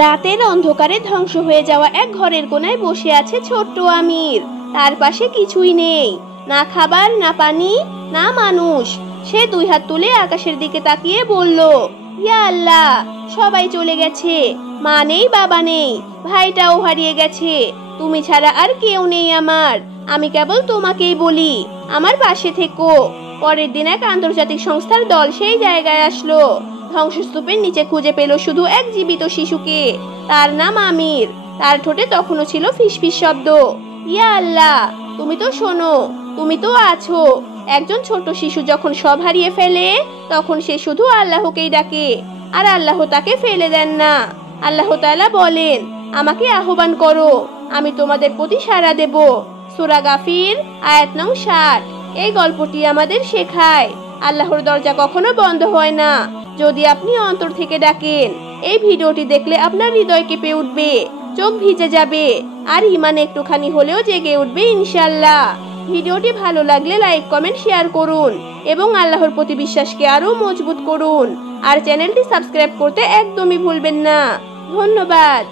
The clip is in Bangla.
রাতের অন্ধকারে ধ্বংস হয়ে যাওয়া এক ঘরের কোনায় বসে আছে ছোট্ট আমির। তার পাশে কিছুই নেই, না খাবার, না পানি, না মানুষ। সে দুই হাত তুলে আকাশের দিকে তাকিয়ে বলল, ইয়া আল্লাহ, সবাই চলে গেছে, মা নেই, বাবা নেই, ভাইটাও হারিয়ে গেছে, তুমি ছাড়া আর কেউ নেই আমার। আমি কেবল তোমাকেই বলি, আমার পাশে থেকো। পরের দিন এক আন্তর্জাতিক সংস্থার দল সেই জায়গায় আসলো। ধ্বংসস্তূপের নিচে খুঁজে পেল শুধু এক জীবিত শিশুকে। তার নাম আমির। তার ঠোঁটে তখনও ছিল ফিসফিস শব্দ। ইয়া আল্লাহ, তুমি তো শোনো, তুমি তো আছো। একজন ছোট শিশু যখন সব হারিয়ে ফেলে, তখন সে শুধু আল্লাহকেই ডাকে, আর আল্লাহ তাকে ফেলে দেন না। আল্লাহ তাআলা বলেন, আমাকে আহ্বান করো, আমি তোমাদের প্রতি সাড়া দেব। সূরা গাফির আয়াত নং 60। এই গল্পটি আমাদের শেখায়, আল্লাহর দরজা কখনো বন্ধ হয় না, যদি আপনি অন্তর থেকে ডাকেন। এই ভিডিওটি দেখলে আপনার হৃদয় কেঁপে উঠবে, চোখ ভিজে যাবে, আর ইমান একটুখানি হলেও জেগে উঠবে ইনশাআল্লাহ। ভিডিওটি ভালো লাগলে লাইক, কমেন্ট, শেয়ার করুন এবং আল্লাহর প্রতি বিশ্বাসকে আরো মজবুত করুন। আর চ্যানেলটি সাবস্ক্রাইব করতে একদমই ভুলবেন না। ধন্যবাদ।